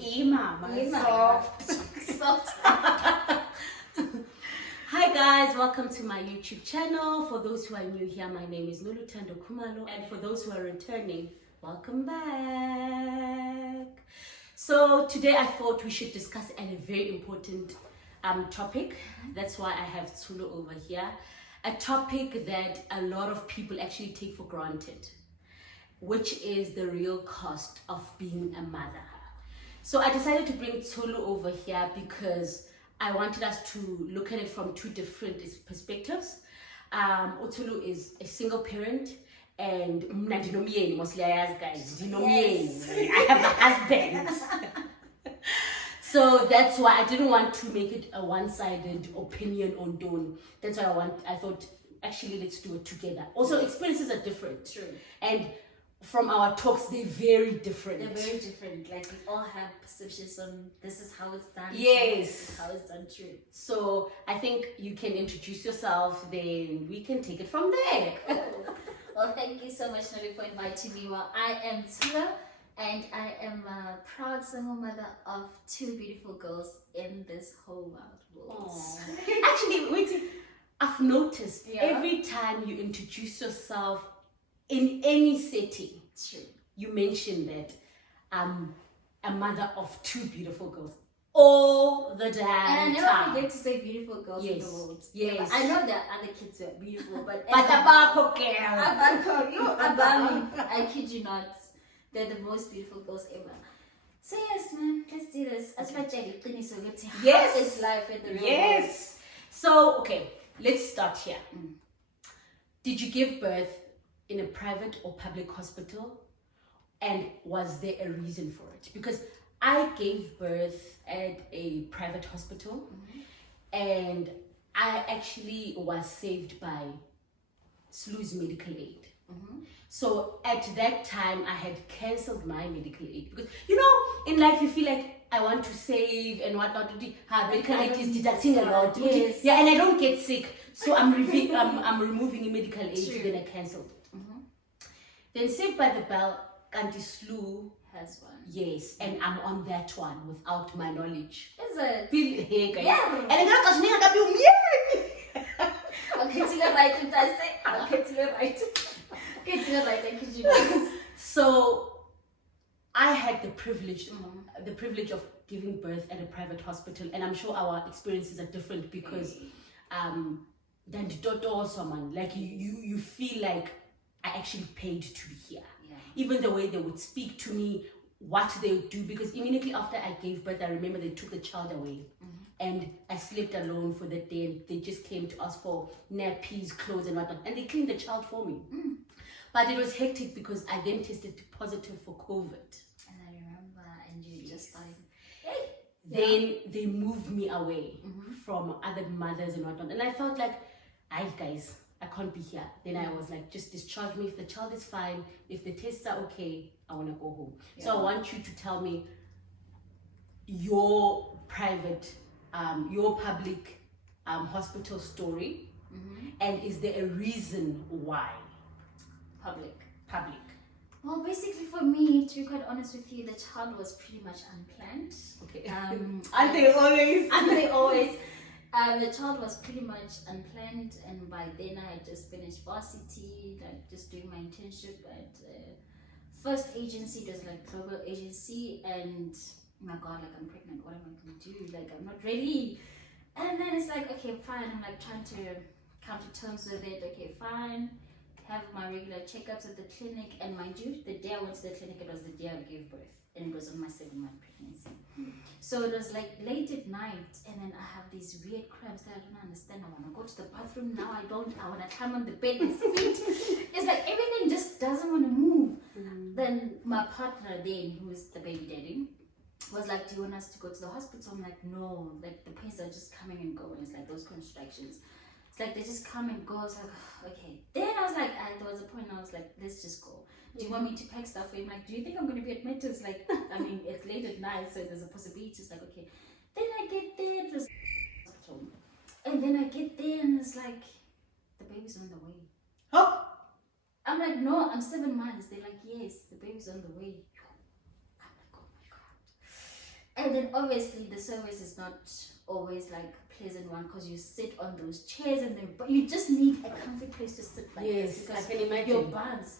Imama. Soft. Hi guys, welcome to my YouTube channel. For those who are new here, my name is Nolu Kumalo, and for those who are returning, welcome back. So today I thought we should discuss a very important topic. That's why I have Tsulu over here. A topic that a lot of people actually take for granted, which is the real cost of being a mother. So I decided to bring Tsulu over here because I wanted us to look at it from two different perspectives. Tsulu is a single parent, and mostly guys. Yes. I have a husband. So that's why I didn't want to make it a one-sided opinion on Dawn. That's why I thought, actually, let's do it together. Also, experiences are different. True. And from our talks, they're very different. They're very different. Like, we all have perceptions on this is how it's done. Yes. This is how it's done, true. So I think you can introduce yourself, then we can take it from there. Cool. Well, thank you so much, Nolu, for inviting me. Well, I am Tsulu, and I am a proud single mother of two beautiful girls in this whole wide world. Actually, wait, I've noticed every time you introduce yourself in any setting, True. you mention that I'm a mother of two beautiful girls all the damn And I never time. forget to say beautiful girls in the world. Yes. I know there are other kids who are beautiful, but Abako girl. I kid you not. They're the most beautiful girls ever. So yes, man, let's do this. Yes. How is life in the real world? Yes. So, okay, let's start here. Did you give birth in a private or public hospital? And was there a reason for it? Because I gave birth at a private hospital, and I actually was saved by SLU's medical aid. So at that time, I had cancelled my medical aid because, you know, in life you feel like I want to save and whatnot. Medical aid is deducting a lot. Yes. Yeah, and I don't get sick, so I'm removing a medical aid. True. Then I cancelled it. Then Saved by the Bell, Kanti SLU has one. Yes, and I'm on that one without my knowledge. Is it? Hey guys. Yeah. And then I Okay, to the right, you guys say. Okay, to the right. Okay, to the right, I kid you not. So I had the privilege of giving birth at a private hospital, and I'm sure our experiences are different because then the doctor or someone like you feel like I actually paid to be here. Yeah. Even the way they would speak to me, what they would do, because immediately after I gave birth, I remember they took the child away. And I slept alone for that day, and they just came to ask for nappies, clothes, and whatnot. And they cleaned the child for me. But it was hectic because I then tested positive for COVID. And I remember, and you just started. Then they moved me away from other mothers and whatnot. And I felt like, guys, I can't be here. Then I was like, just discharge me. If the child is fine, if the tests are okay, I want to go home. So I want you to tell me your private, your public hospital story, and is there a reason why? Public. Well, basically for me, to be quite honest with you, the child was pretty much unplanned. Okay. Aren't they always? And they always. The child was pretty much unplanned, and by then I had just finished varsity, like just doing my internship at first agency. It was like global agency, and oh my god, like I'm pregnant. What am I going to do? Like I'm not ready. And then it's like, okay, fine. I'm like trying to come to terms with it. Okay, fine. Have my regular checkups at the clinic, and mind you, the day I went to the clinic, it was the day I gave birth, and it was on my 7-month pregnancy. So it was like late at night, and then I have these weird cramps that I don't understand. I want to go to the bathroom now. I want to climb on the bed with feet. It's like everything just doesn't want to move. Then my partner then, who is the baby daddy, was like, do you want us to go to the hospital? I'm like, no, like the pains are just coming and going. It's like those contractions. It's like they just come and go. It's like, okay. Then I was like, there was a point I was like, let's just go. Do you want me to pack stuff for you? I'm like, do you think I'm going to be admitted? It's like, I mean, it's late at night, so there's a possibility. It's like, okay. Then I get there, it was hospital. And then I get there, and it's like, the baby's on the way. Oh! I'm I'm like, no, I'm 7 months. They're like, yes, the baby's on the way. I'm like, oh my God. And then obviously the service is not always like a pleasant one because you sit on those chairs and then, but you just need a comfy place to sit like this because I can imagine. your buns.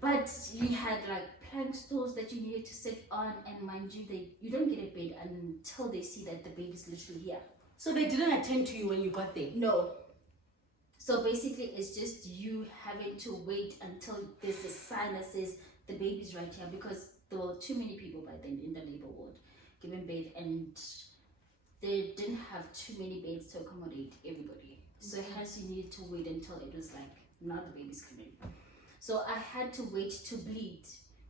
But you had like plank stools that you needed to sit on, and mind you, you don't get a bed until they see that the baby's literally here. So they didn't attend to you when you got there? No. So basically, it's just you having to wait until there's a sign that says the baby's right here, because there were too many people by then in the labor ward giving birth, and they didn't have too many beds to accommodate everybody. So hence you needed to wait until it was like, now the baby's coming. So I had to wait to bleed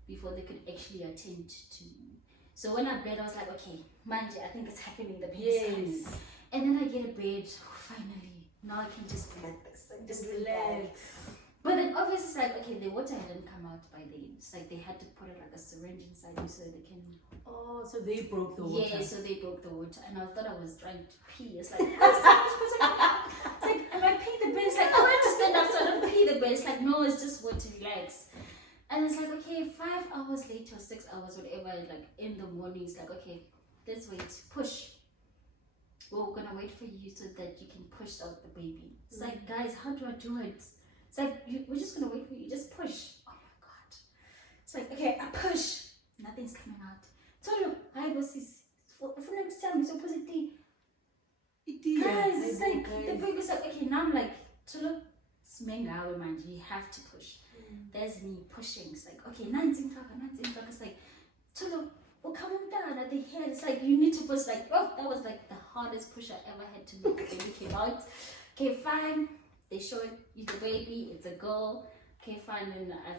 before they could actually attend to me. So when I bled, I was like, okay, Manje, I think it's happening, the baby's coming. And then I get a bed, finally. Now I can just relax and just relax. But then obviously it's like, okay, the water hadn't come out by then. It's like they had to put it like a syringe inside you so they can... Oh, so they broke the water. Yeah, so they broke the water. And I thought I was trying to pee. It's like, it's like, am I peeing the bed? It's like, I want to stand up so I don't pee the bed. It's like, no, it's just what to relax. And it's like, okay, 5 hours later, 6 hours, whatever, like in the morning, it's like, okay, let's wait, push. Well, we're gonna wait for you so that you can push out the baby. It's like, guys, how do I do it? It's like, we're just gonna wait for you, just push. Oh my God. It's like, okay, I push. Nothing's coming out. Tolu, I was for next time, so positive. Guys, it's like, the baby's like, okay, now I'm like, Tolu, smengawe manje, you have to push. There's me pushing. It's like, okay, 19 o'clock. It's like, Tolu, we're coming down at the head. It's like, you need to push. Like, oh, that was like the hardest push I ever had to make. The baby came out. Okay, fine. They showed you the baby. It's a girl. Okay, fine. And I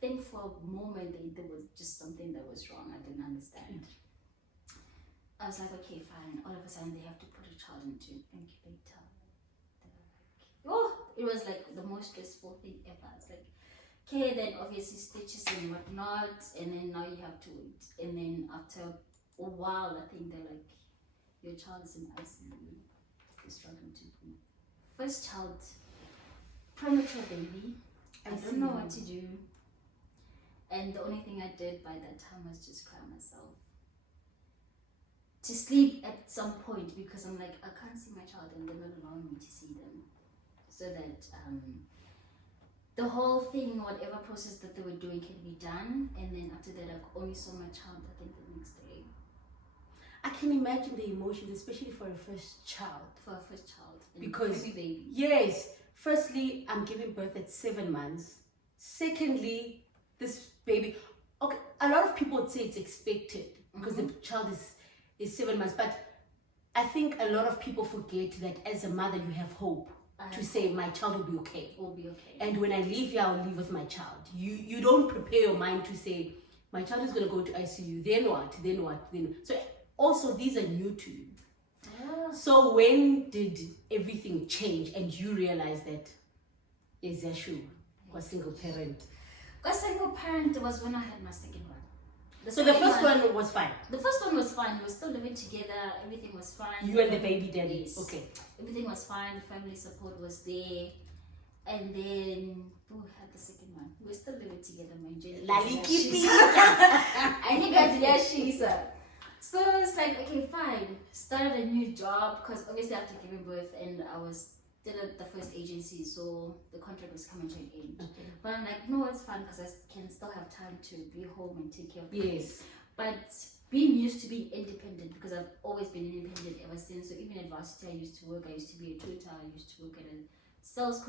think for a moment there was just something that was wrong. I didn't understand. I was like, okay, fine. All of a sudden, they have to put a child into incubator. Oh, it was like the most stressful thing ever. It's like, okay, then obviously stitches and whatnot, and then now you have to wait. And then after a while, I think they're like, your child is in ICU. They're struggling to breathe. First child, premature baby. I don't know what to do. And the only thing I did by that time was just cry myself to sleep at some point, because I'm like, I can't see my child and they're not allowing me to see them. So that the whole thing, whatever process that they were doing can be done. And then after that, I only saw my child, I think, the next day. I can imagine the emotions, especially for a first child. For a first child. Because, baby. Yes, firstly, I'm giving birth at 7 months. Secondly, this baby, okay, a lot of people would say it's expected because the child is 7 months. But I think a lot of people forget that as a mother, you have hope. To say my child will be okay. Will be okay. And when I leave here, I'll leave with my child. You don't prepare your mind to say my child is going to go to ICU. Then what? So also these are new to you. So when did everything change and you realize that is Yashu was single parent? A single parent was when I had my second one. So the first one was fine. The first one was fine. We were still living together. Everything was fine. You and the baby daddy. Yes. Okay. Everything was fine. The family support was there. And then who had the second one? We were still living together, my dear. Lali Kitty. And you guys, so it's like, okay, fine. Started a new job because obviously after giving birth, and I was still at the first agency, so the contract was coming to an end. Okay. But I'm like, no, it's fine because I can still have time to be home and take care of Yes. But being used to being independent, because I've always been independent ever since. So even at varsity, I used to work. I used to be a tutor. I used to work at a sales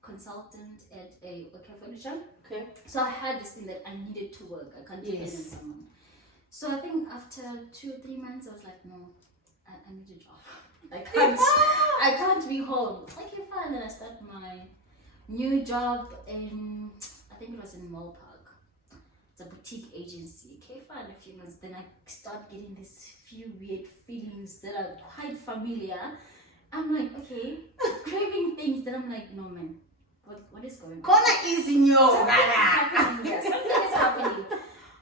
consultant at a furniture. Okay. So I had this thing that I needed to work. I can't depend on someone. So I think after 2 or 3 months, I was like, no, I need a job. I can't be home. Okay, fine. Then I started my new job in, I think it was in Mall Park. It's a boutique agency. Okay, fine. A few months. Then I start getting these few weird feelings that are quite familiar. I'm like, okay, craving things that I'm like, no man, what is going on? Corner is in your something is happening.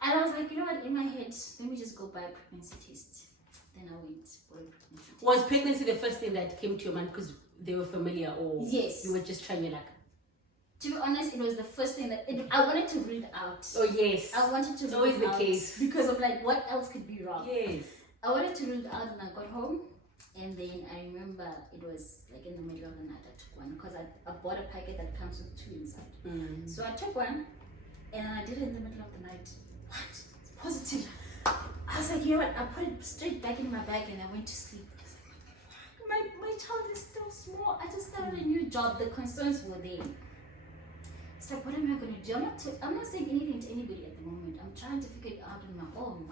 And I was like, you know what, in my head, let me just go buy a pregnancy test. Then I went for a pregnancy test. Was pregnancy the first thing that came to your mind because they were familiar, or yes, you were just trying your luck? To be honest, it was the first thing that I wanted to rule it out. Oh yes. I wanted to It's rule always it the out case. because I'm like, what else could be wrong? Yes. I wanted to rule it out when I got home, and then I remember it was like in the middle of the night. I took one because I bought a packet that comes with 2 inside. So I took one, and I did it in the middle of the night. What? It's positive. I was like, you know what? I put it straight back in my bag, and I went to sleep. I was like, my child is still small. I just started a new job. The concerns were there. It's like, what am I going to do? I'm not saying anything to anybody at the moment. I'm trying to figure it out on my own.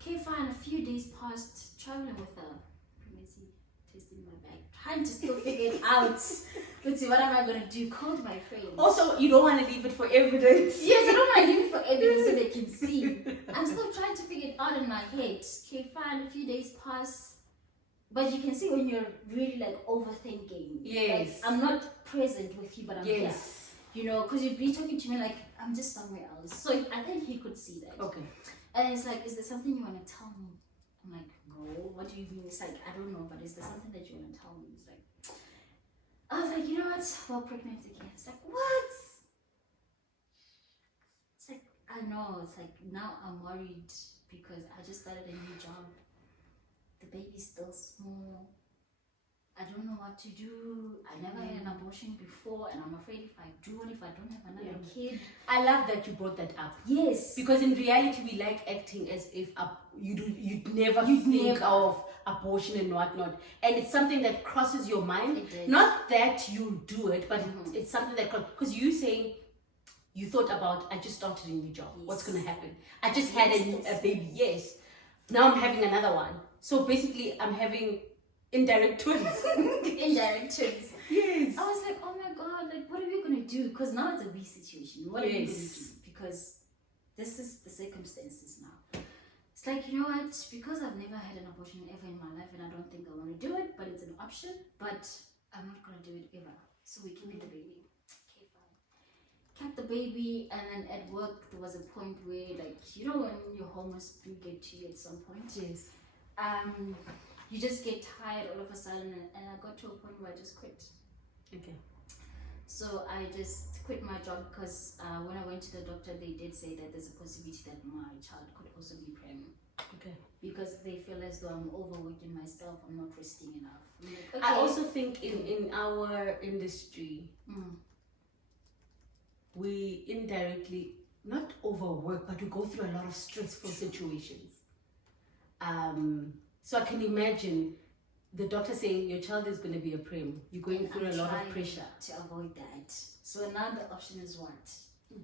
Okay, fine. A few days passed, traveling with a pregnancy test in my bag, trying to still figure it out. Let's see, what am I going to do? Called my friend. Also, you don't want to leave it for evidence. Yes, I don't want to leave it for evidence so they can see. I'm still trying to figure it out in my head. Okay, fine. A few days pass. But you can see when you're really like overthinking. Yes. Like, I'm not present with you, but I'm here. You know, because you'd be talking to me like I'm just somewhere else. So I think he could see that. Okay. And it's like, is there something you want to tell me? I'm like, no. What do you mean? It's like, I don't know, but is there something that you want to tell me? It's like, I was like, you know what? Well, pregnant again. It's like, what? It's like, I know. It's like, now I'm worried because I just started a new job. The baby's still small. I don't know what to do. I never had an abortion before, and I'm afraid if I do and if I don't have another kid. I love that you brought that up. Yes. Because in reality, we like acting as if you'd never think of abortion and whatnot. And it's something that crosses your mind. Not that you do it, but it's something that, because you saying, you thought about, I just started a new job. Yes. What's going to happen? I just had a baby. Yes. Now I'm having another one. So basically, I'm having indirect twins. Indirect twins. Yes. I was like, oh my God, like, what are we going to do? Because now it's a we situation. What are we going to do? Because this is the circumstances now. It's like, you know what? Because I've never had an abortion ever in my life, and I don't think I want to do it, but it's an option. But I'm not going to do it ever. So we keep the baby. Okay, fine. Kept the baby, and then at work, there was a point where, like, you know, when your hormones do get to you at some point. Yes. You just get tired all of a sudden, and I got to a point where I just quit. Okay. So I just quit my job because when I went to the doctor, they did say that there's a possibility that my child could also be pregnant. Okay. Because they feel as though I'm overworking myself, I'm not resting enough. I'm like, okay. I also think in our industry, we indirectly, not overwork, but we go through a lot of stressful situations. So I can imagine the doctor saying your child is going to be a prem. You're going through a lot of pressure. To avoid that. So now the option is what?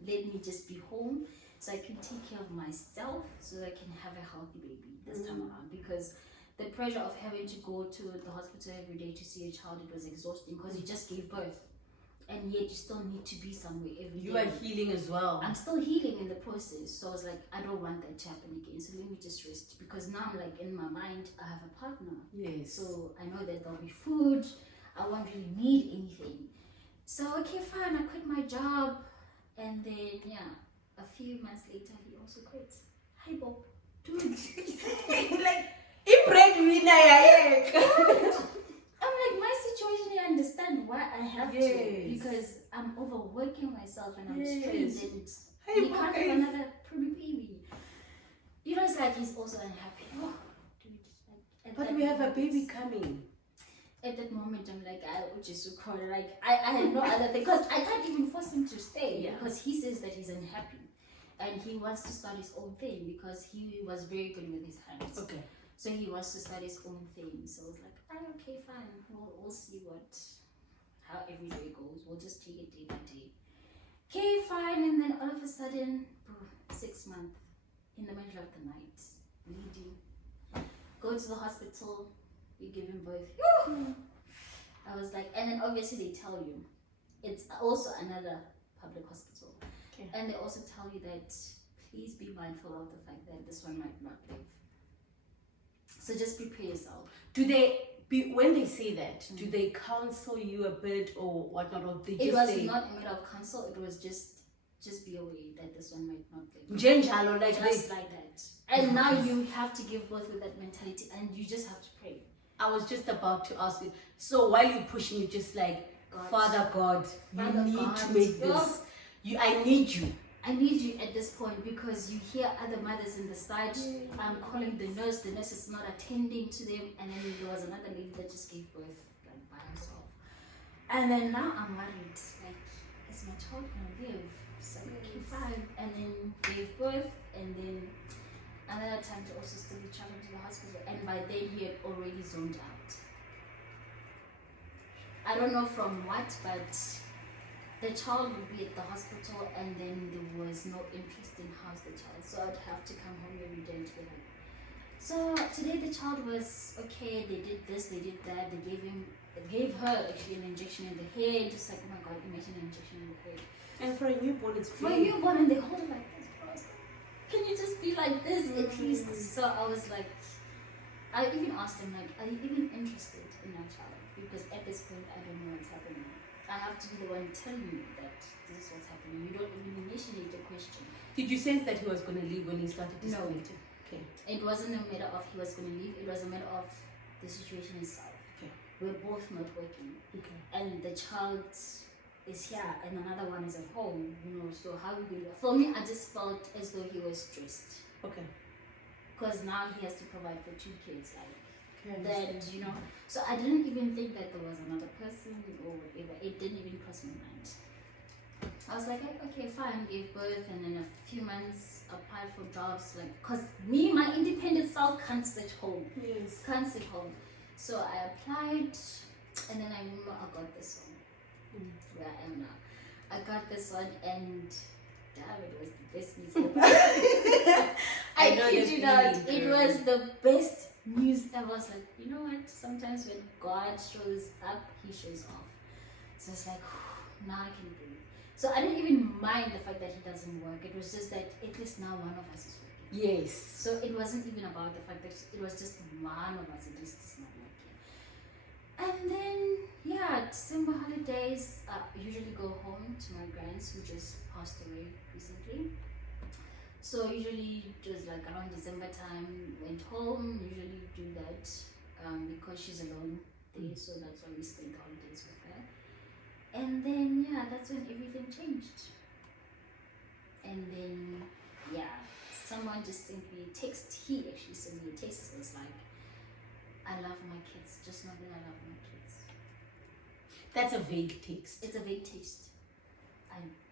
Let me just be home so I can take care of myself so that I can have a healthy baby this time around. Because the pressure of having to go to the hospital every day to see a child, it was exhausting because you just gave birth. And yet you still need to be somewhere every day. You are healing as well. I'm still healing in the process. So I was like, I don't want that to happen again. So let me just rest. Because now I'm like, in my mind, I have a partner. Yes. So I know that there'll be food. I won't really need anything. So, okay, fine. I quit my job. And then, a few months later, he also quit. Hi, Bob. Dude. Like, I'm like, my situation, you understand why I have to. Because I'm overworking myself and I'm stressed. And we can't have another pretty baby. You know, it's like he's also unhappy. Oh, dude. But we have a baby coming. At that moment, I'm like, I would just call. Like, I had no other thing. Because I can't even force him to stay. Because he says that he's unhappy. And he wants to start his own thing because he was very good with his hands. Okay. So he wants to start his own thing. So I was like, okay, fine. We'll see how every day goes. We'll just take it day by day. Okay, fine. And then all of a sudden, 6 months in the middle of the night, bleeding. Go to the hospital. We give him birth. I was like, and then obviously they tell you, it's also another public hospital. Okay. And they also tell you that please be mindful of the fact that this one might not live. So just prepare yourself. When they say that, do they counsel you a bit or whatnot? Or they it was not a matter of counsel, it was just be aware that this one might not live. Just like that. And now you have to give birth with that mentality and you just have to pray. I was just about to ask you, so while you're pushing, you just like, God. Father God, you Father need God. to make this. I need you. I need you at this point because you hear other mothers in the side calling the nurse. The nurse is not attending to them, and then there was another lady that just gave birth like by herself. And then now I'm worried, like, is my child gonna live? So okay, fine. And then gave birth, and then another time to also still be traveling to the hospital, and by then he had already zoned out. I don't know from what, but the child would be at the hospital, and then there was no interest in house the child, so I'd have to come home every day to him. So today the child was okay. They did this, they did that. They gave her actually an injection in the head. Just like, oh my God, imagine an injection in the head. And for a newborn, it's For a newborn, and they hold it like this. I was like, can you just be like this at least? So I was like, I even asked him like, are you even interested in our child? Because at this point, I don't know what's happening. I have to be the one telling you that this is what's happening. You don't even initiate the question. Did you sense that he was going to leave when he started No. disconnecting? Okay. It wasn't a matter of he was going to leave. It was a matter of the situation itself. Okay. We're both not working. Okay. And the child is here and another one is at home, so how we do that? For me, I just felt as though he was stressed. Okay. Because now he has to provide for 2 kids. Like, Okay. that, so I didn't even think that there was another person or whatever. It didn't even cross my mind. I was like, okay, fine, gave birth, and in a few months applied for jobs, like, because me, my independent self can't sit home. Yes. Can't sit home. So I applied, and then I remember I got this one, where I am now. I got this one, and damn, it was the best news ever. I kid you not, it was the best news ever. I was like, you know what? Sometimes when God shows up, He shows off. So it's like, now I can breathe. So I didn't even mind the fact that he doesn't work. It was just that at least now one of us is working. Yes. So it wasn't even about the fact that it was just one of us at least is not working. And then, yeah, December holidays, I usually go home to my grands who just passed away recently. So usually just like around December time, went home, usually do that because she's alone there, so that's why we spend the holidays with her. And then, yeah, that's when everything changed. And then, yeah, someone just sent me a text. He actually sent me a text. It was like, I love my kids, just know that I love my kids. That's a vague text. It's a vague text.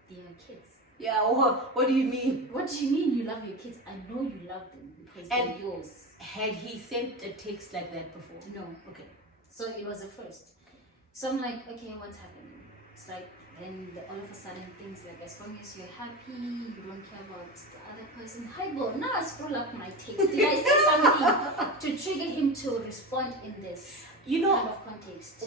They are kids. Yeah, what do you mean? What do you mean you love your kids? I know you love them because they're yours. Had he sent a text like that before? No. Okay. So it was a first. So I'm like, okay, what's happening? It's like, then all of a sudden things like, as long as you're happy, you don't care about the other person. Hi, Bo, now I scroll up my text. Did I say something to trigger him to respond in this kind of context?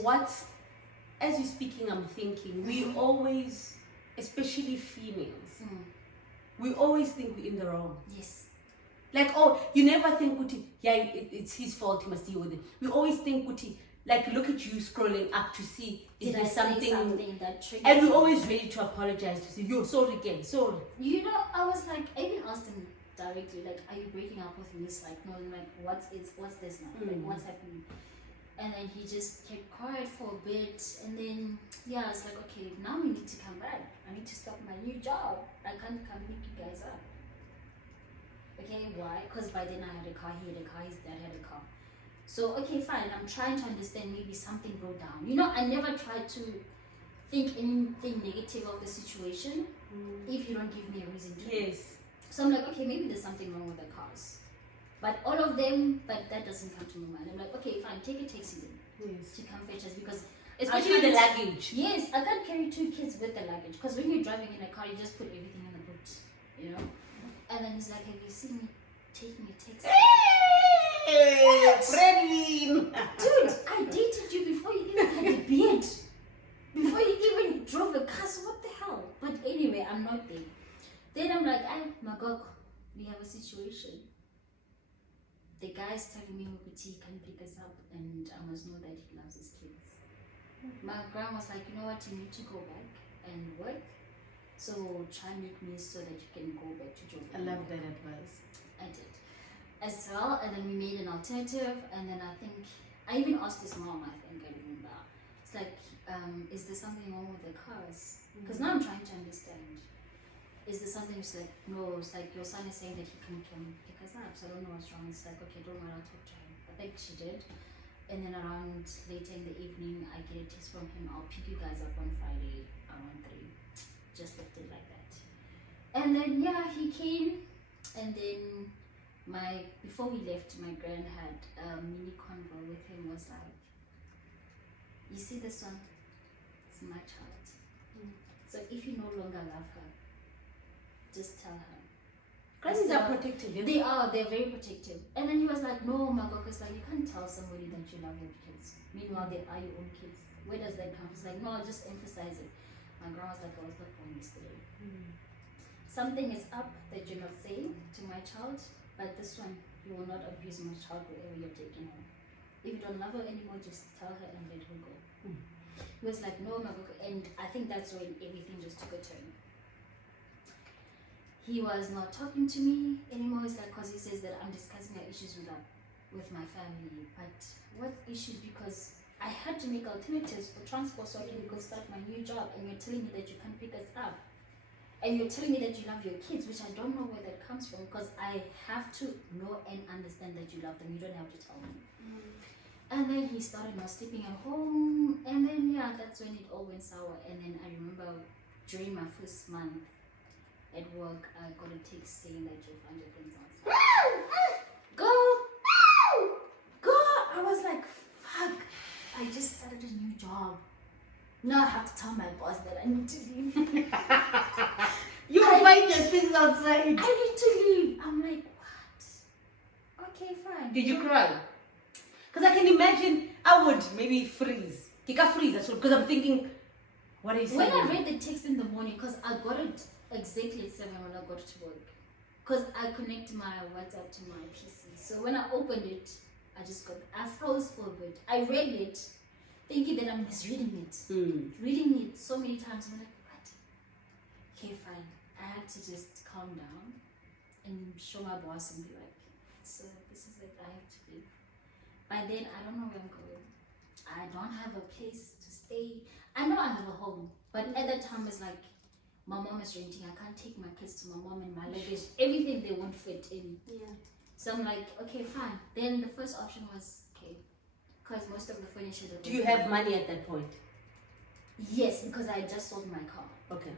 As you're speaking, I'm thinking, we always, especially females, we always think we're in the wrong. Yes. Like, oh, you never think, it's his fault, he must deal with it. We always think, like, look at you scrolling up to see if there's something that triggered. And we're always ready to apologize, to say, yo, sorry again, sorry. I was like, I even asked him directly, like, are you breaking up with me? It's like, no, like, what's this now? Like, what's happening? And then he just kept quiet for a bit, and then, yeah, it's like, okay, now we need to come back. I need to start my new job. I can't come pick you guys up. Okay, why? Because by then I had a car, he had a car, his dad had a car. So, okay, fine, I'm trying to understand, maybe something broke down. I never tried to think anything negative of the situation if you don't give me a reason to. Yes. So I'm like, okay, maybe there's something wrong with the cars. But all of them, but that doesn't come to my mind. I'm like, okay, fine, take a taxi then to come fetch us, because especially the luggage. Yes, I can't carry 2 kids with the luggage, because when you're driving in a car, you just put everything in the boot, And then he's like, have you seen me taking a taxi? Hey, Freddy! Dude, I dated you before you even had a beard. Before you even drove a car, so what the hell? But anyway, I'm not there. Then I'm like, Magog, we have a situation. The guy's telling me he can pick us up and I must know that he loves his kids. My grandma was like, you know what, you need to go back and work. So try and make me so that you can go back to Joburg. I love that advice. I did. As well, and then we made an alternative, and then I even asked his mom, I remember. It's It's like, is there something wrong with the cars? Because now I'm trying to understand. Is there something? It's like, no, it's like your son is saying that he can pick us up, so I don't know what's wrong. It's like, okay, don't worry, I'll talk to him. I think she did. And then around later in the evening, I get a text from him, I'll pick you guys up on Friday around 3. Just left it like that. And then, yeah, he came. And then before we left, my grand had a mini convo with him, was like, you see this one? It's my child. So if you no longer love her, just tell her. Grannies are protective. Yes? They're very protective. And then he was like, no, Magoko, it's like, you can't tell somebody that you love your kids. Meanwhile, they are your own kids. Where does that come? It's like, no, I'll just emphasize it. My grandma was like, I was not born yesterday. Something is up that you're not saying to my child, but this one, you will not abuse my child wherever you're taking her. If you don't love her anymore, just tell her and let her go. He was like, no, Magoko. And I think that's when everything just took a turn. He was not talking to me anymore. It's like, because he says that I'm discussing our issues with my family. But what issues? Because I had to make alternatives for transport so I can go start my new job, and you're telling me that you can't pick us up, and you're telling me that you love your kids, which I don't know where that comes from, because I have to know and understand that you love them. You don't have to tell me. And then he started not sleeping at home, and then yeah, that's when it all went sour. And then I remember during my first month at work, I got a text saying that you'll find your things outside. Go! I was like, fuck, I just started a new job. Now I have to tell my boss that I need to leave. You find your things outside. I need to leave. I'm like, what? Okay, fine. Did you cry? Because I can imagine I would maybe freeze. Because I'm thinking, what are you saying? When I read the text in the morning, because I got it exactly at 7 when I got to work, because I connect my WhatsApp to my PC. So when I opened it, I froze for a bit. I read it, thinking that I'm misreading it. Reading it so many times, I'm like, what? Okay, fine. I had to just calm down and show my boss and be like, so this is it, I have to leave. By then, I don't know where I'm going. I don't have a place to stay. I know I have a home, but at that time, it's like, my mom is renting. I can't take my kids to my mom and my luggage. Everything they won't fit in. Yeah. So I'm like, okay, fine. Then the first option was, okay, because most of the furniture. Do you have money at that point? Yes, because I just sold my car. Okay.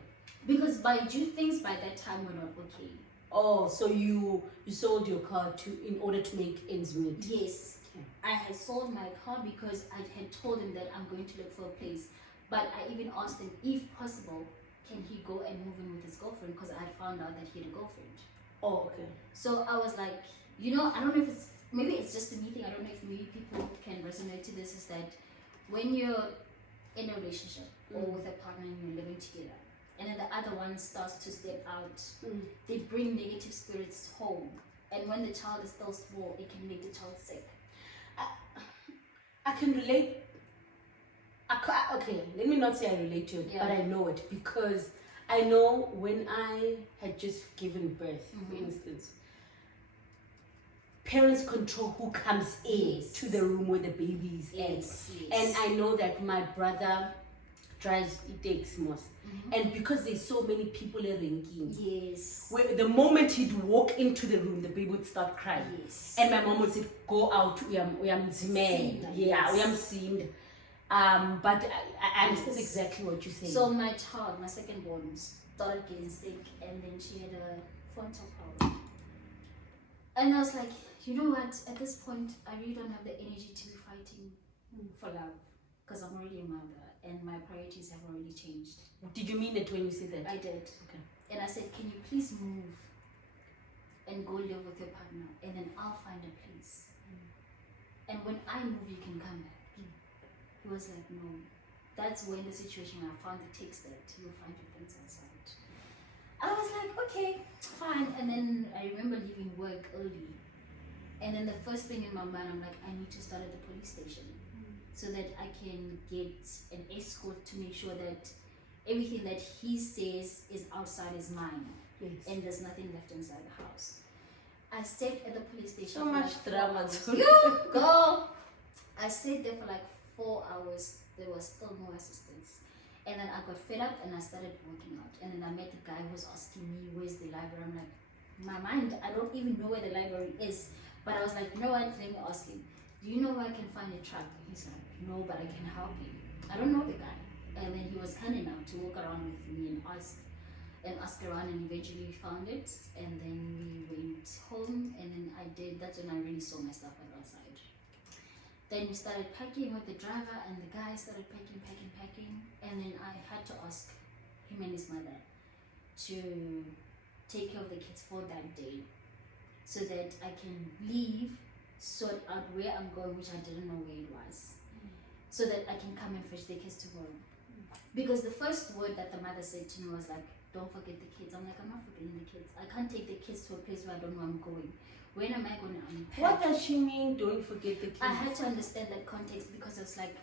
Because things by that time were not okay. Oh, so you sold your car in order to make ends meet? Yes. Okay. I had sold my car because I had told him that I'm going to look for a place. But I even asked him, if possible, can he go and move in with his girlfriend? Because I had found out that he had a girlfriend. Oh, okay. So I was like, I don't know if maybe it's just a me thing. I don't know if maybe people can resonate to this. Is that when you're in a relationship or with a partner and you're living together, and then the other one starts to step out, they bring negative spirits home. And when the child is still small, it can make the child sick. I can relate. Okay, let me not say I relate to it, but I know it because I know when I had just given birth, for instance, parents control who comes in to the room where the baby is at. And I know that my brother drives, he takes most. And because there's so many people ringing, where the moment he'd walk into the room, the baby would start crying. And my mom would say, go out, we am seemed. But I understand exactly what you're saying. So my child, my second born, started getting sick, and then she had a frontal problem. And I was like, you know what? At this point, I really don't have the energy to be fighting for love, because I'm already a mother, and my priorities have already changed. Did you mean it when you said that? I did. Okay. And I said, can you please move and go live with your partner, and then I'll find a place. And when I move, you can come back. He was like, no. That's when the situation where I found the text that you'll find your friends outside. I was like, okay, fine. And then I remember leaving work early. And then the first thing in my mind, I'm like, I need to start at the police station so that I can get an escort to make sure that everything that he says is outside is mine. And there's nothing left inside the house. I sat at the police station. So much drama. You go. I sat there for like 4 hours, there was still no assistance. And then I got fed up and I started working out. And then I met the guy who was asking me, where's the library? I'm like, in my mind, I don't even know where the library is. But I was like, you know what, let me ask him. Do you know where I can find a truck? He's like, no, but I can help you. I don't know the guy. And then he was kind enough to walk around with me and ask around, and eventually we found it. And then we went home, and then that's when I really saw my stuff outside. Then we started packing with the driver, and the guy started packing. And then I had to ask him and his mother to take care of the kids for that day, so that I can leave, sort out where I'm going, which I didn't know where it was, so that I can come and fetch the kids tomorrow. Because the first word that the mother said to me was like, don't forget the kids. I'm like, I'm not forgetting the kids. I can't take the kids to a place where I don't know I'm going. When am I going to unpack? What does she mean, don't forget the kids? I had to understand that context, because it's like,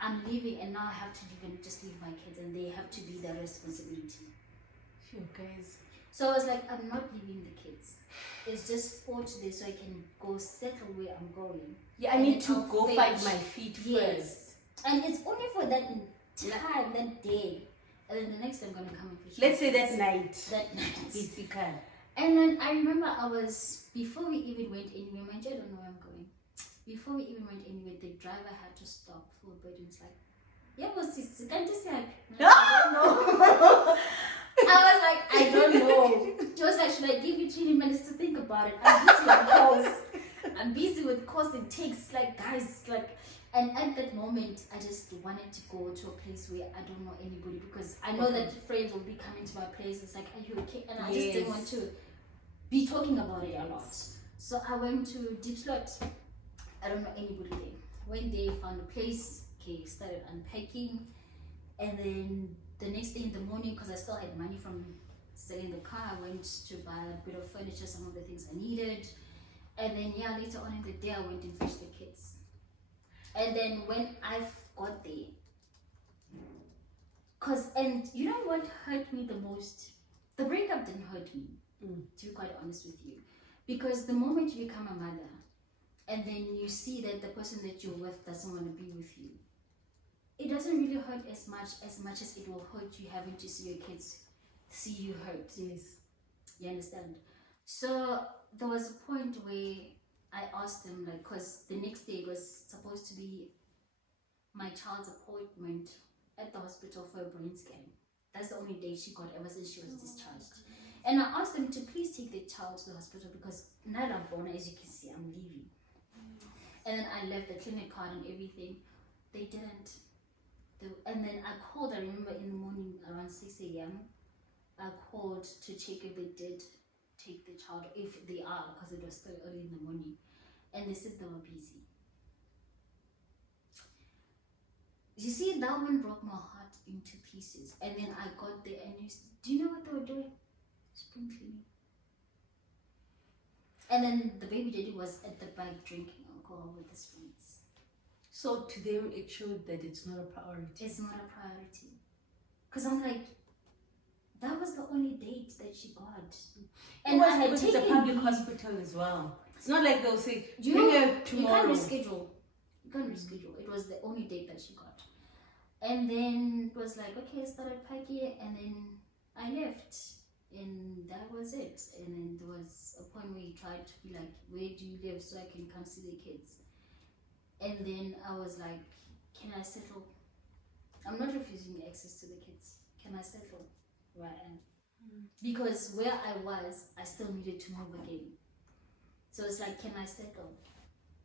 I'm leaving and now I have to leave and just leave my kids, and they have to be their responsibility. Sure, guys. So I was like, I'm not leaving the kids. It's just for today, so I can go settle where I'm going. Yeah, I need to go find my feet first. And it's only for that time, that day. And then the next day I'm going to come and fish. Let's say that night. That night. Physical. And then I remember before we even went anywhere, mind you, I don't know where I'm going. Before we even went anywhere, the driver had to stop for a bit and was like, yeah, what's this? Can't you say? I don't know. I was like, I don't know. She was like, should I give you 20 minutes to think about it? I'm busy with calls. I'm busy with calls and takes. Like, guys, like, and at that moment, I just wanted to go to a place where I don't know anybody, because I know that friends will be coming to my place. It's like, are you okay? And I just didn't want to be talking about it a lot. So I went to Deep Slot. I don't know anybody there. Went there, found a place, okay, started unpacking. And then the next day in the morning, because I still had money from selling the car, I went to buy a bit of furniture, some of the things I needed. And then, later on in the day, I went and fetched the kids. And then when I got there, and you know what hurt me the most? The breakup didn't hurt me, to be quite honest with you. Because the moment you become a mother, and then you see that the person that you're with doesn't want to be with you, it doesn't really hurt as much as it will hurt you having to see your kids see you hurt. Yes. You understand? So there was a point where I asked them, like, because the next day was supposed to be my child's appointment at the hospital for a brain scan. That's the only day she got ever since she was discharged. And I asked them to please take the child to the hospital, because now that I'm born, as you can see, I'm leaving. And then I left the clinic card and everything. They didn't. And then I called, I remember in the morning around 6 a.m. I called to check if they did take the child, if they are, because it was still early in the morning. And they said they were busy. You see, that one broke my heart into pieces. And then I got there, and do you know what they were doing? Spring cleaning. And then the baby daddy was at the back drinking alcohol with his friends. So to them, it showed that it's not a priority. It's not a priority. Because I'm like, that was the only date that she got. And I had taken a public hospital as well. It's not like they'll say, bring her tomorrow. You can't reschedule. It was the only date that she got. And then it was like, okay, I started packing, and then I left. And that was it. And then there was a point where he tried to be like, where do you live so I can come see the kids? And then I was like, can I settle? I'm not refusing access to the kids. Can I settle where I am? Because where I was, I still needed to move again. So it's like, can I settle?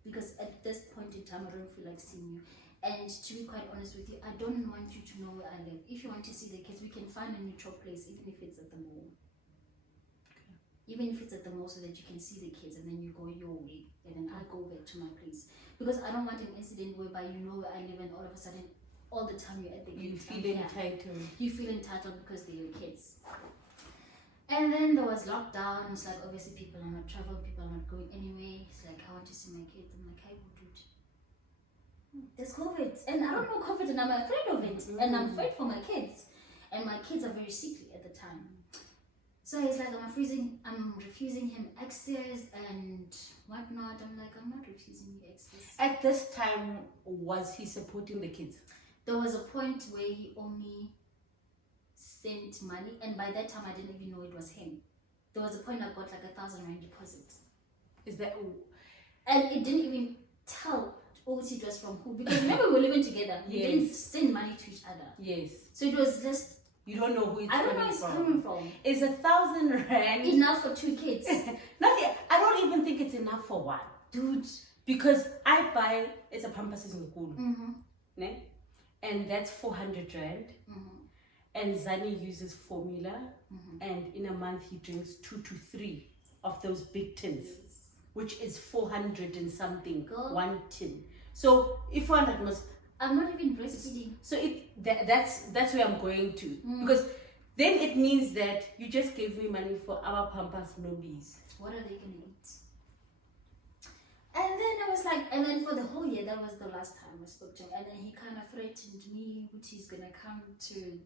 Because at this point in time, I don't feel like seeing you. And to be quite honest with you, I don't want you to know where I live. If you want to see the kids, we can find a neutral place, even if it's at the mall. Okay. Even if it's at the mall, so that you can see the kids, and then you go your way, and then I go back to my place. Because I don't want an incident whereby you know where I live, and all of a sudden, all the time you're at the kids. You feel entitled. You feel entitled because they're your kids. And then there was lockdown. It's like, obviously people are not traveling, people are not going anywhere. It's like, I want to see my kids. I'm like, I will do it. There's COVID, and I don't know COVID, and I'm afraid of it, and I'm afraid for my kids, and my kids are very sickly at the time. So he's like, I'm refusing him access and whatnot. I'm like, I'm not refusing you access. At this time, was he supporting the kids? There was a point where he only sent money, and by that time I didn't even know it was him. There was a point I got like 1,000 rand deposit. Is that? And it didn't even tell obviously it was from who, because remember we were living together. We didn't send money to each other. Yes. So it was just, you don't know who it's I don't know where it's coming from. Is 1,000 rand enough for 2 kids? Nothing. I don't even think it's enough for one, dude. Because I buy, it's a Pampers in Mm-hmm. ne? And that's 400 rand. Mm-hmm. And Zani uses formula, Mm-hmm. and in a month he drinks 2 to 3 of those big tins, which is 400 and something. Girl. One tin. So if 400 must, I'm not even breastfeeding. so that's where I'm going to, because then it means that you just gave me money for our Pampers Nobis. What are they gonna eat? And then I was like, and then for the whole year, that was the last time I spoke to him. And then he kind of threatened me, which he's gonna come to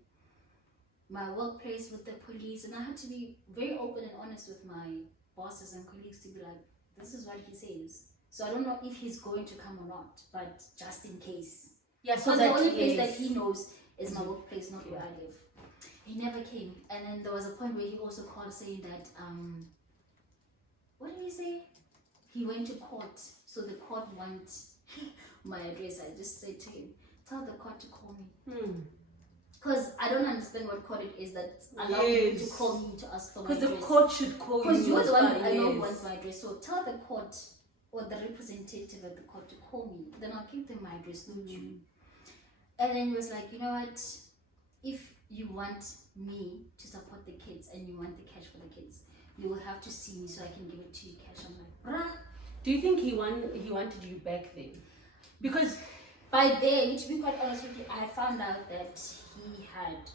my workplace with the police. And I had to be very open and honest with my bosses and colleagues to be like, this is what he says. So I don't know if he's going to come or not, but just in case. Yeah, so because that the only place that he knows is my workplace, not where I live. He never came. And then there was a point where he also called saying that, what did he say? He went to court, so the court wants my address. I just said to him, tell the court to call me. Because I don't understand what court it is that allow you to call me to ask for my address. Because the court should call you. Because you're the one I know who wants my address. So tell the court or the representative at the court to call me. Then I'll give them my address, not you. And then he was like, you know what? If you want me to support the kids and you want the cash for the kids, you will have to see me so I can give it to you cash. I'm like, bruh. Do you think he wanted you back then? Because by then, to be quite honest with you, I found out that he had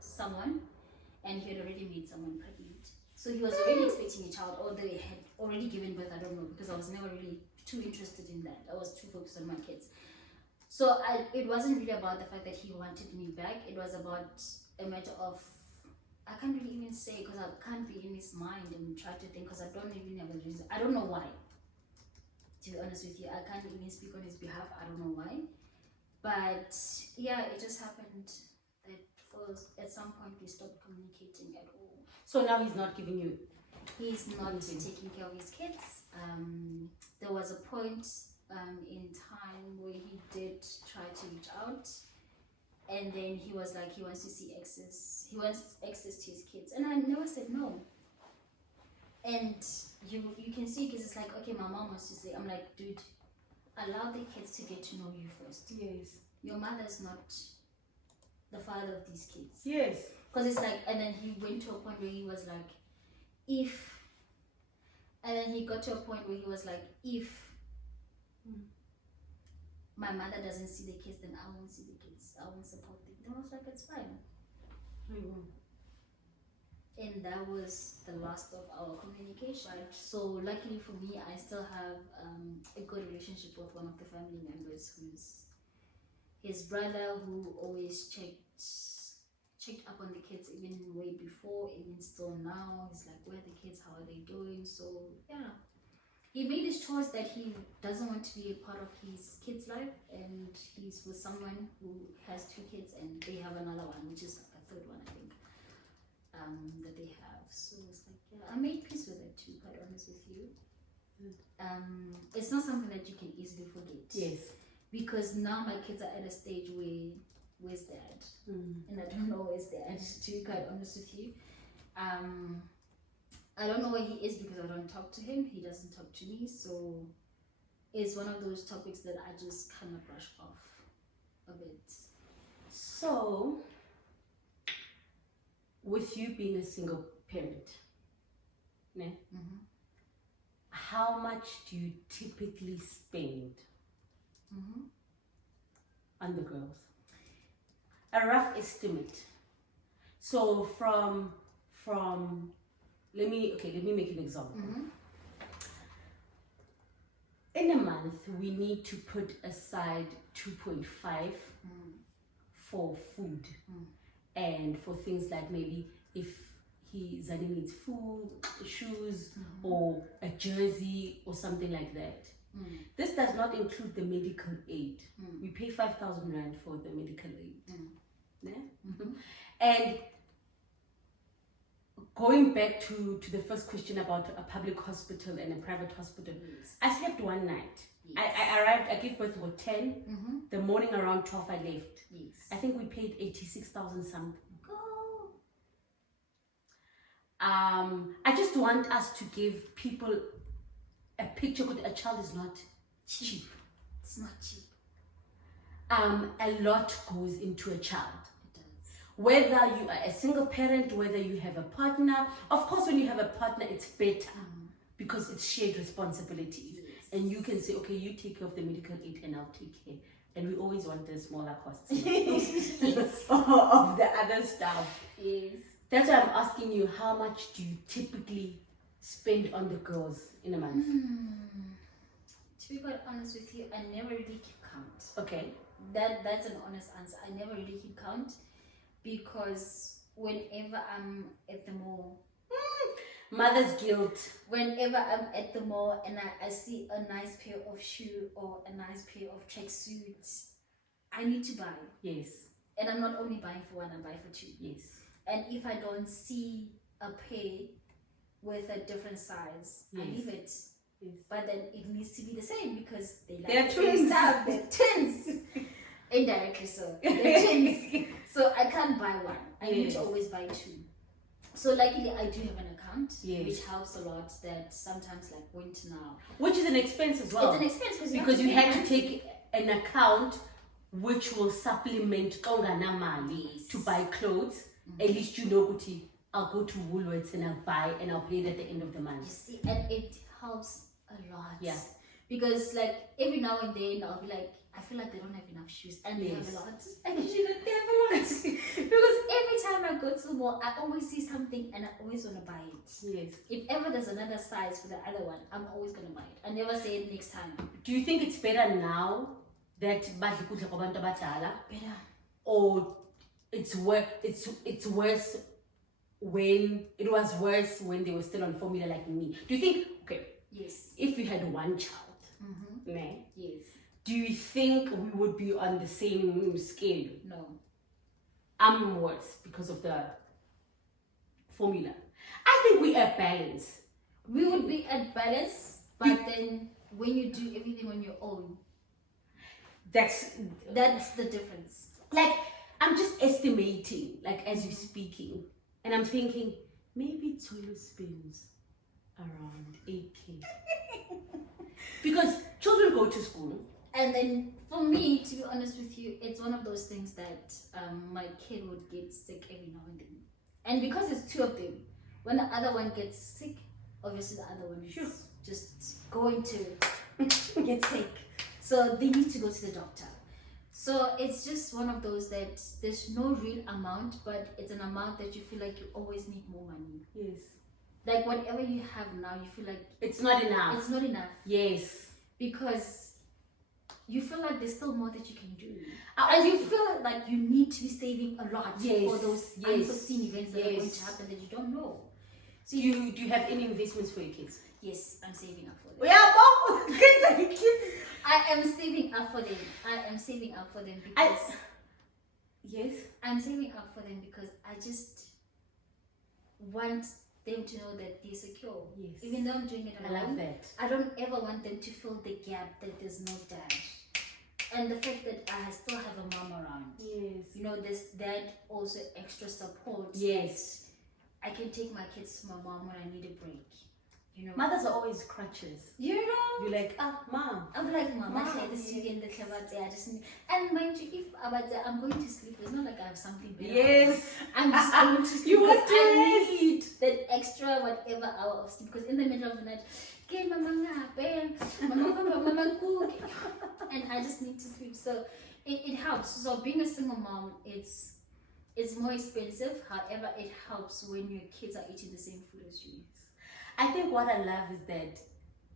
someone and he had already made someone pregnant. So he was already expecting a child, or they had already given birth, I don't know, because I was never really too interested in that. I was too focused on my kids. So it wasn't really about the fact that he wanted me back. It was about a matter of, I can't really even say, because I can't be in his mind and try to think, because I don't even have a reason. I don't know why. To be honest with you, I can't even speak on his behalf. I don't know why. But yeah, it just happened that at some point we stopped communicating at all. So now he's not giving you. He's not taking care of his kids. There was a point in time where he did try to reach out, and then he was like, he wants to see access. He wants access to his kids, and I never said no. And you can see, because it's like, okay, my mom wants to say, I'm like, dude, allow the kids to get to know you first. Yes. Your mother's not the father of these kids. Yes. Because it's like, and then he went to a point where he was like, and then he got to a point where he was like, if my mother doesn't see the kids, then I won't see the kids. I won't support them. Then I was like, it's fine. And that was the last of our communication. So luckily for me, I still have a good relationship with one of the family members, who's his brother, who always checked up on the kids even way before, even still now. He's like, where are the kids? How are they doing? So yeah, he made his choice that he doesn't want to be a part of his kid's life, and he's with someone who has 2 kids, and they have another one, which is like a 3rd one, I think. That they have. So it's like, yeah, I made peace with it, to be quite honest with you. It's not something that you can easily forget. Yes. Because now my kids are at a stage where's dad? And I don't know where's dad, to be quite honest with you. I don't know where he is, because I don't talk to him. He doesn't talk to me. So it's one of those topics that I just kind of brush off a bit. So, with you being a single parent, how much do you typically spend on the girls? A rough estimate. So from let me make an example. In a month, we need to put aside 2.5 for food. And for things like, maybe if Zani needs food, shoes, or a jersey or something like that. This does not include the medical aid. We pay 5,000 rand for the medical aid. Yeah? And going back to the first question about a public hospital and a private hospital, I slept one night. I arrived, I gave birth about 10. The morning around 12, I left. I think we paid 86,000 something. I just want us to give people a picture that a child is not cheap. It's not cheap. A lot goes into a child. It does. Whether you are a single parent, whether you have a partner. Of course, when you have a partner, it's better because it's shared responsibility. And you can say, okay, you take care of the medical aid and I'll take care. And we always want the smaller costs of the other stuff. Yes. That's why I'm asking you, how much do you typically spend on the girls in a month? To be quite honest with you, I never really keep count. Okay. That's an honest answer. I never really keep count because whenever I'm at the mall, Mother's guilt. whenever I'm at the mall and I see a nice pair of shoe or a nice pair of tracksuits, I need to buy. Yes. And I'm not only buying for one, I'm buying for two. Yes. And if I don't see a pair with a different size, I leave it. Yes. But then it needs to be the same because They're twins. They're twins. Indirectly so. They're twins. So I can't buy one. I need to always buy two. So luckily I do have an account, which helps a lot. That sometimes like winter now, which is an expense as well. it's an expense because you had to take an account which will supplement mali to buy clothes. At least you know, I'll go to Woolworths and I'll buy and I'll pay it at the end of the month. You see, and it helps a lot. Yeah. Because like every now and then I'll be like, I feel like they don't have enough shoes and they have a lot. And you shouldn't, they have a lot. Because every time I go to the mall, I always see something and I always want to buy it. Yes. If ever there's another size for the other one, I'm always going to buy it. I never say it next time. Do you think it's better now that Better. or it's worse when it was worse when they were still on formula like me? Do you think, okay, yes, if you had one child, yes, do you think we would be on the same scale? no, I'm worse because of the formula. I think we are balanced. we would be at balance, but then when you do everything on your own, that's the difference. Like, I'm just estimating, like as you're speaking, and I'm thinking maybe Tolu spends around 8K because children go to school. And then for me, to be honest with you, it's one of those things that my kid would get sick every now and then. And because it's two of them, when the other one gets sick, obviously the other one is just going to get sick. So they need to go to the doctor. So it's just one of those that there's no real amount, but it's an amount that you feel like you always need more money. Yes. Like whatever you have now, you feel like it's not enough. It's not enough. Yes. Because you feel like there's still more that you can do. And you feel like you need to be saving a lot for those unforeseen events that are going to happen that you don't know. So do you have any investments for your kids? Yes, I'm saving up for them. Yeah, kids are kids. I am saving up for them. I am saving up for them because I'm saving up for them because I just want them to know that they're secure. Yes. Even though I'm doing it alone, I love that. I don't ever want them to fill the gap that there's no dad. And the fact that I still have a mom around. Yes. You know, there's dad also extra support. Yes. I can take my kids to my mom when I need a break. You know, mothers are always crutches. You know, you're like, mom. I'm like, mom, I play this weekend, the clever day. I just need, and mind you, if I'm going to sleep, it's not like I have something better. Yes, I'm just going to sleep. You want to I need that extra whatever hour of sleep because in the middle of the night, mama cook, and I just need to sleep. So it helps. So being a single mom, it's more expensive. However, it helps when your kids are eating the same food as you. I think what I love is that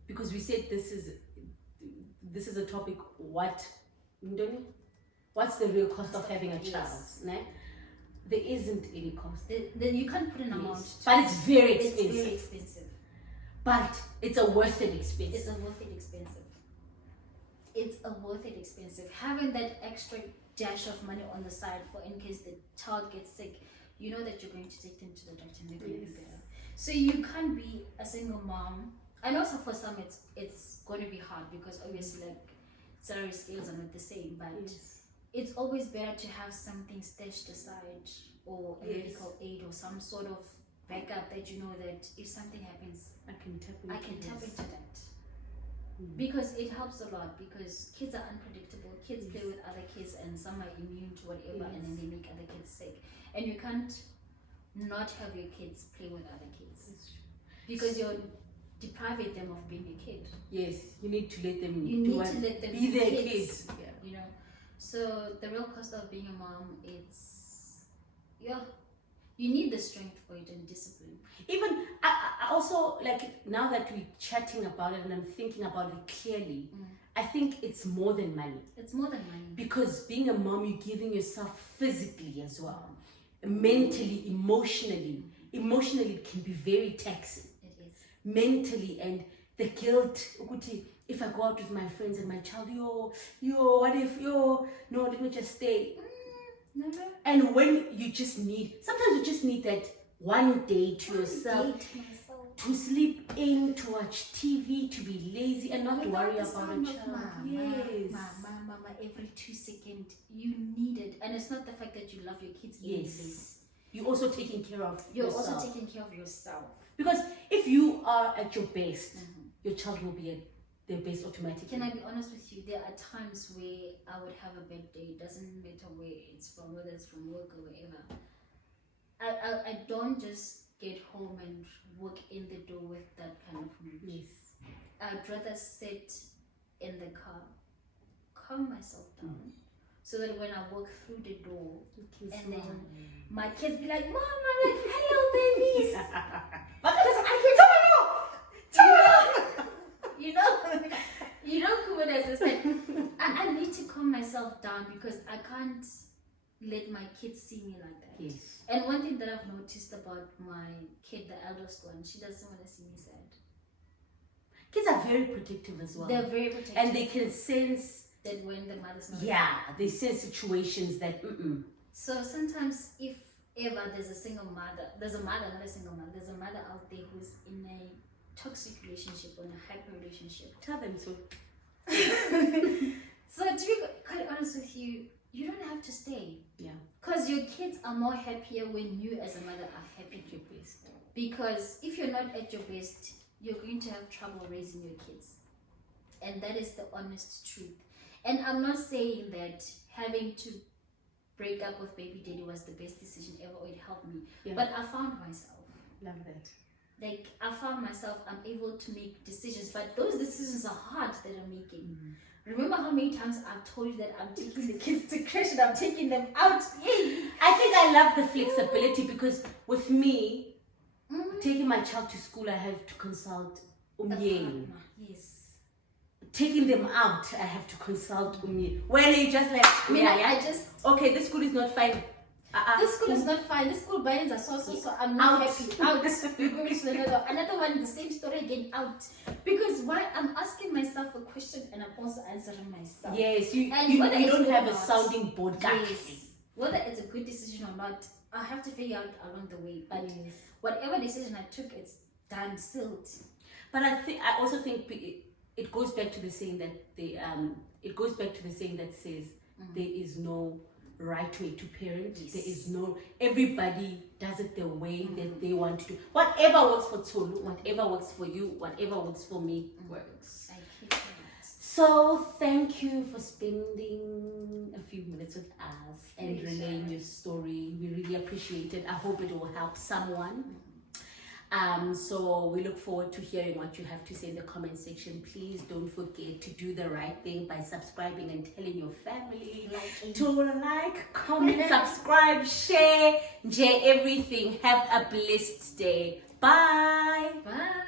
because we said this is a topic. What's the real cost of having a child? Né? there isn't any cost. Then you can't put an amount. But it's very expensive. It's very expensive. But it's a worth it expense. It's a worth it expensive. It's a worth it expensive. Having that extra dash of money on the side for in case the child gets sick, you know that you're going to take them to the doctor and they're going to be better. So you can't be a single mom. I know for some it's going to be hard because obviously like salary scales are not the same, but it's always better to have something stashed aside or a medical aid or some sort of backup that you know that if something happens, I can tap into that. Because it helps a lot because kids are unpredictable. Kids play with other kids and some are immune to whatever and then they make other kids sick. And you can't not have your kids play with other kids because you're depriving them of being a kid. Yes, you need to let them be their kids. You know. So the real cost of being a mom, it's you need the strength for it and discipline. Even I also like now that we're chatting about it and I'm thinking about it clearly, I think it's more than money. It's more than money. Because being a mom, you're giving yourself physically as well. Mentally, emotionally. Emotionally it can be very taxing. It is. Mentally, and the guilt, if I go out with my friends and my child, what if no, let me just stay. Never. And when you just need, sometimes you just need that one day to yourself, to sleep in, to watch TV, to be lazy and not worry about a child. Mama, every 2 seconds you need it. And it's not the fact that you love your kids. Yes. You're also taking care of yourself. You're also taking care of yourself. Because if you are at your best, your child will be at their best automatically. Can I be honest with you? There are times where I would have a bad day. It doesn't matter where it's from, whether it's from work or wherever. I don't just get home and walk in the door with that kind of mood. Yes. I'd rather sit in the car, calm myself down, so that when I walk through the door, and then my kids be like, "Mom," I'm like, "Hello, babies." Because I can you know, Kumadas is like, I need to calm myself down because I can't let my kids see me like that. Yes. And one thing that I've noticed about my kid, the eldest one, she doesn't want to see me sad. Kids are very protective as well. They're very protective. And they can sense that when the mother's not they sense situations that So sometimes if ever there's a single mother, there's a mother, not a single mother, there's a mother out there who's in a toxic relationship or in a hyper relationship, tell them so. So to be quite honest with you, you don't have to stay. Yeah. Because your kids are more happier when you as a mother are happy at your best. Because if you're not at your best, you're going to have trouble raising your kids. And that is the honest truth. And I'm not saying that having to break up with baby daddy was the best decision ever or it helped me. Yeah. But I found myself. Love that. Like, I found myself, I'm able to make decisions, but those decisions are hard that I'm making. Remember how many times I've told you that I'm taking the kids to crash and I'm taking them out? I think I love the flexibility because with me, taking my child to school, I have to consult Umyeni. Yes. Taking them out, I have to consult Umyeni. When you just like, okay, this school is not fine. This school is not fine. This school bindings are so I'm not happy. Out. We're going to another one, the same story again, out. Because why I'm asking myself a question and I'm also answering myself. Yes, you don't have a sounding board. Yes. Whether it's a good decision or not, I have to figure out along the way. But whatever decision I took, it's done, sealed. But I also think it goes back to the saying that says there is no right way to parent. Yes. There is no, everybody does it the way that they want to do. Whatever works for Tolu, whatever works for you, whatever works for me works. I keep that. So thank you for spending a few minutes with us and relaying your story. We really appreciate it. I hope it will help someone. So we look forward to hearing what you have to say in the comment section. Please don't forget to do the right thing by subscribing and telling your family to like, comment, subscribe, share everything. Have a blessed day. Bye. Bye.